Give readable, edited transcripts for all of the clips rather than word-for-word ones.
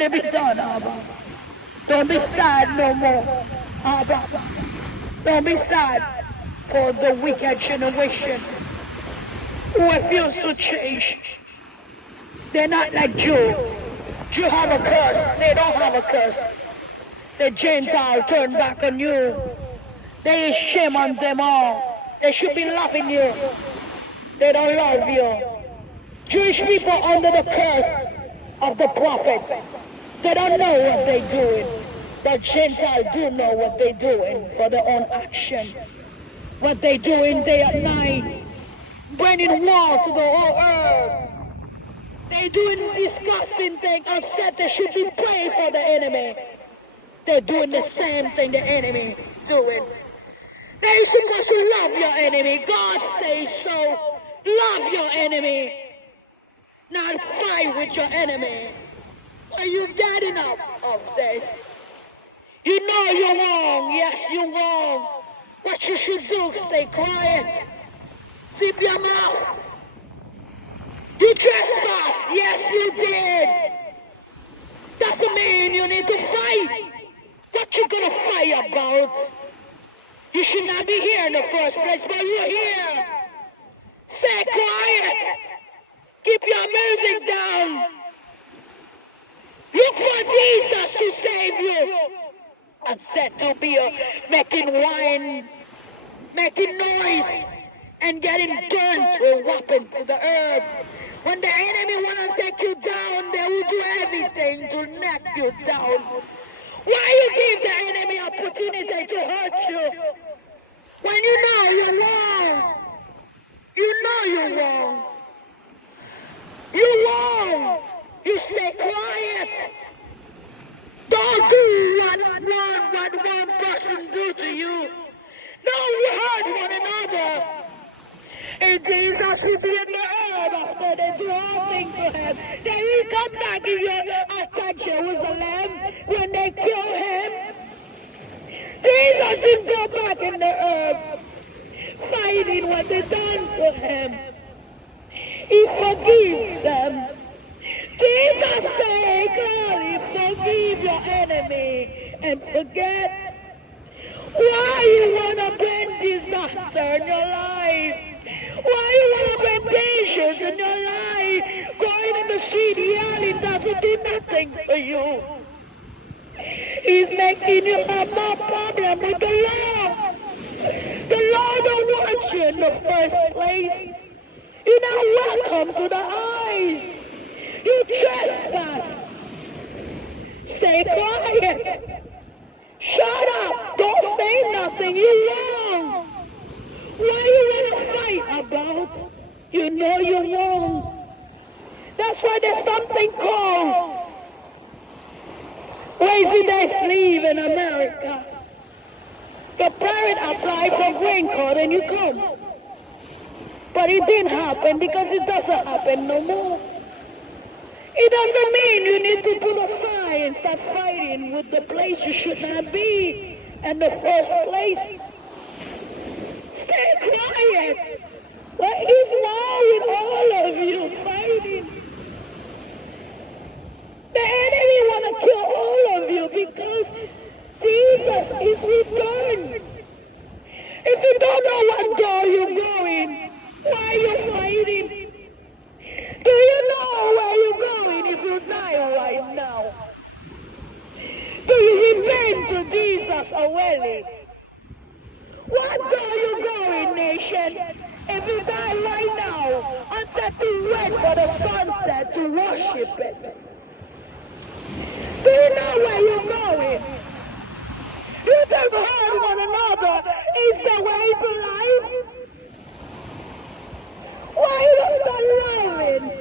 Let it be done, Abba. Don't be sad no more, Abba. Don't be sad for the wicked generation who refuse to change. They're not like Jew. Jew have a curse. They don't have a curse. The Gentile turn back on you. There is shame on them all. They should be loving you. They don't love you. Jewish people under the curse of the prophet. They don't know what they're doing. The Gentiles do know what they're doing for their own action. What they're doing day and night. Bringing war to the whole earth. They're doing disgusting things and said they should be praying for the enemy. They're doing the same thing the enemy doing. They're supposed to love your enemy. God says so. Love your enemy. Not fight with your enemy. Are you get enough of this? You know you're wrong. Yes, you're wrong. What you should do, stay quiet. Zip your mouth. You trespass. Yes, you did. Doesn't mean you need to fight. What you gonna fight about? You should not be here in the first place, but you're here. Stay quiet. Keep your music down. Look for Jesus to save you. I'm said to be making wine, making noise, and getting turned to a weapon to the earth. When the enemy want to take you down, they will do everything to knock you down. Why you give the enemy opportunity to hurt you? When you know you're wrong. You know you're wrong. You're wrong. You stay quiet. Don't do what one person do to you. No, we hurt one another. And Jesus will be in the earth after they do all things to him. Then he come back and attack Jerusalem when they kill him. Jesus didn't go back in the earth fighting what they done to him. He forgives them. Jesus said clearly, forgive your enemy and forget. Why you want to bring disaster in your life? Why you want to bring patience in your life? Going in the street yelling doesn't do nothing for you. He's making you have more problem with the Lord. The Lord don't want you in the first place. You're not welcome to the eyes. You trespass. Stay quiet. Shut up. Don't say nothing. You're wrong. What you want to fight about? You know you're wrong. That's why there's something called residence leave in America. The parent applied for green card and you come. But it didn't happen because it doesn't happen no more. It doesn't mean you need to put a sign and start fighting with the place you should not be in the first place. Stay quiet. What is wrong with all of you fighting? The enemy want to kill all of you because Jesus is returned. If you don't know what door you're going, why are you fighting? Do you know where you're going if you die right now? Do you repent to Jesus already? What door you going, nation? If you die right now, instead to wait for the sunset to worship it. Do you know where you're going? You just hurt one another. Is the way to life? Why you start loving?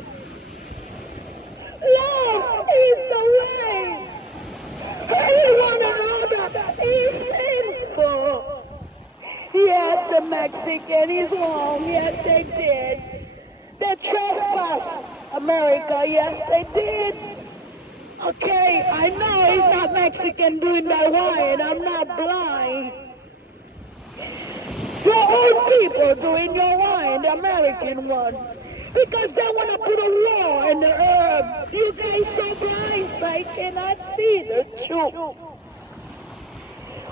Love is the way. Hating one another is sinful. Yes, the Mexican is wrong. Yes, they did. They trespassed America. Yes, they did. Okay, I know he's not Mexican doing that wine. I'm not blind. Your own people doing your wine, the American one. Because they want to put a war in the herb. You guys so blind, I cannot see the truth.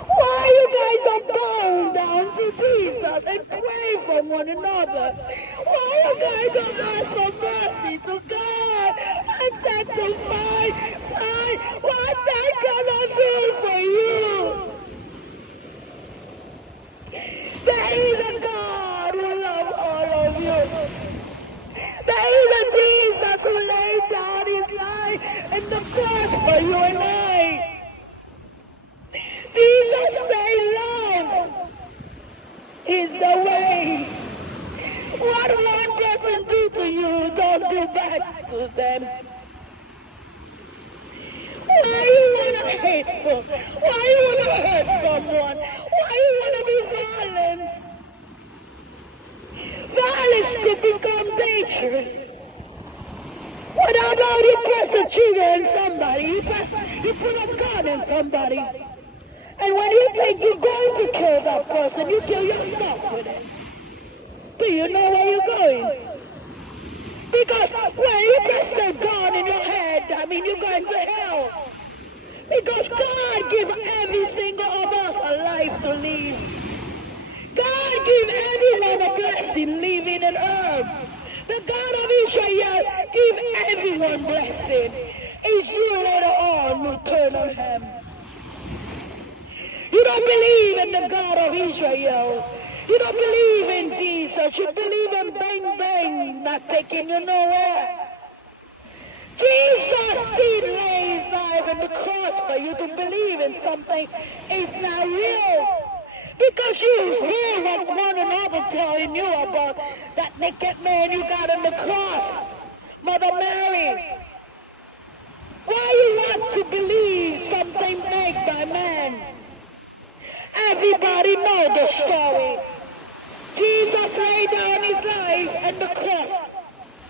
Why you guys don't bow down to Jesus and pray for one another? Why you guys don't ask for mercy to God and sanctify what they cannot do for you? There is a God who loves all of you. There is a Jesus who laid down his life in the cross for you and I. Jesus said, love is the way. What one person do to you, don't do back to them. Why you want to hateful? Why you want to hurt someone? Why you want to be violent? Violence could become dangerous. What about you press the trigger on somebody? You put a gun in somebody. And when you think you're going to kill that person, you kill yourself with it. Do you know where you're going? Because when you press the gun in your head, you're going to hell. Because God gives every single of us a life to live. God gives everyone a blessing living on earth. The God of Israel gives everyone blessing. It's you later on who turn on him. You don't believe in the God of Israel. You don't believe in Jesus. You believe in bang bang, not taking you nowhere. Jesus did lay his life on the cross for you to believe in something is not real. Because you hear what one another telling you about that naked man you got on the cross, Mother Mary. Why you want to believe something made by man? Everybody knows the story. Jesus laid down his life on the cross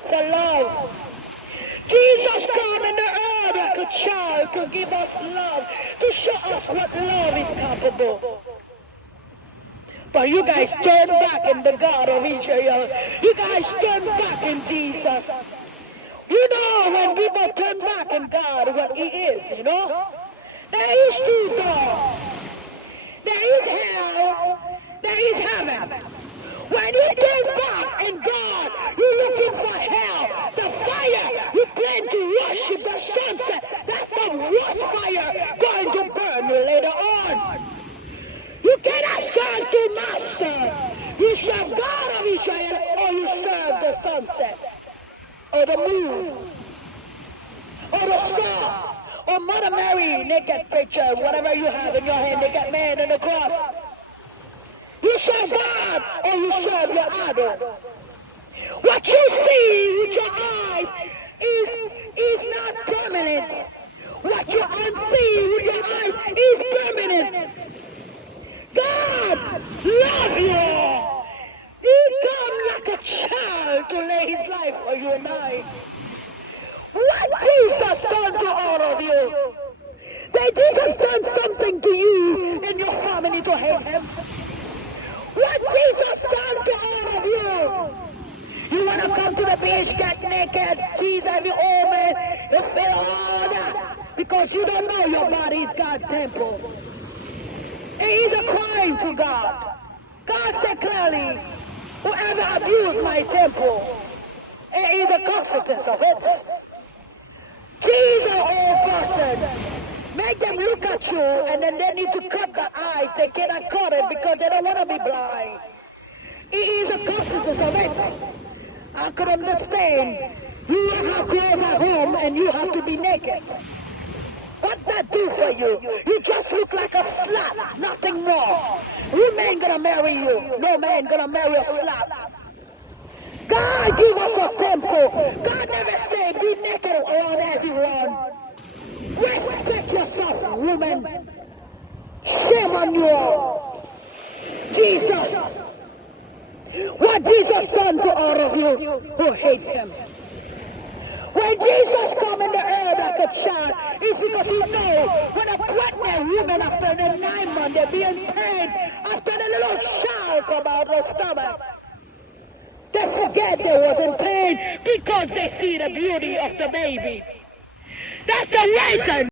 for love. Jesus came in the earth like a child to give us love, to show us what love is capable. But you guys turn back in the God of Israel. You guys turn back in Jesus. You know when people turn back in God, what he is, you know? There is two doors. There is hell. There is heaven. When you turn back in God, you're looking for hell. The fire you plan to worship, the sunset, that's the worst fire going to burn you later on. You cannot serve two masters. You serve God of Israel or you serve the sunset or the moon or the star or Mother Mary naked picture, whatever you have in your hand, naked man on the cross. You serve God or you serve your idol. What you see with your eyes is not permanent. What you unsee with your eyes is permanent. God loves you. He come like a child to lay his life for you and I. What Jesus done to all of you? That Jesus done something to you and your family to hate him? What Jesus done to all of you? You want to come to the beach, get naked, tease every old man, and feel all that because you don't know your body is God's temple. It is a crime to God. God said clearly, whoever abused my temple, it is a consequence of it. Jesus, old person, make them look at you and then they need to cut the eyes. They cannot cut it because they don't want to be blind. It is a consequence of it. I could understand. You have clothes at home and you have to be naked. What that do for you? You just look like a slut, nothing more. Who man gonna marry you? No man gonna marry a slut. God give us a temple. God never said be naked around everyone. Respect yourself, woman. Shame on you all. Jesus. What Jesus done to all of you who hate him? When Jesus come in the earth like a child, it's because he knows when a pregnant woman after the 9 months, they're being pain after the little child come out of the stomach. They forget they was in pain because they see the beauty of the baby. That's the reason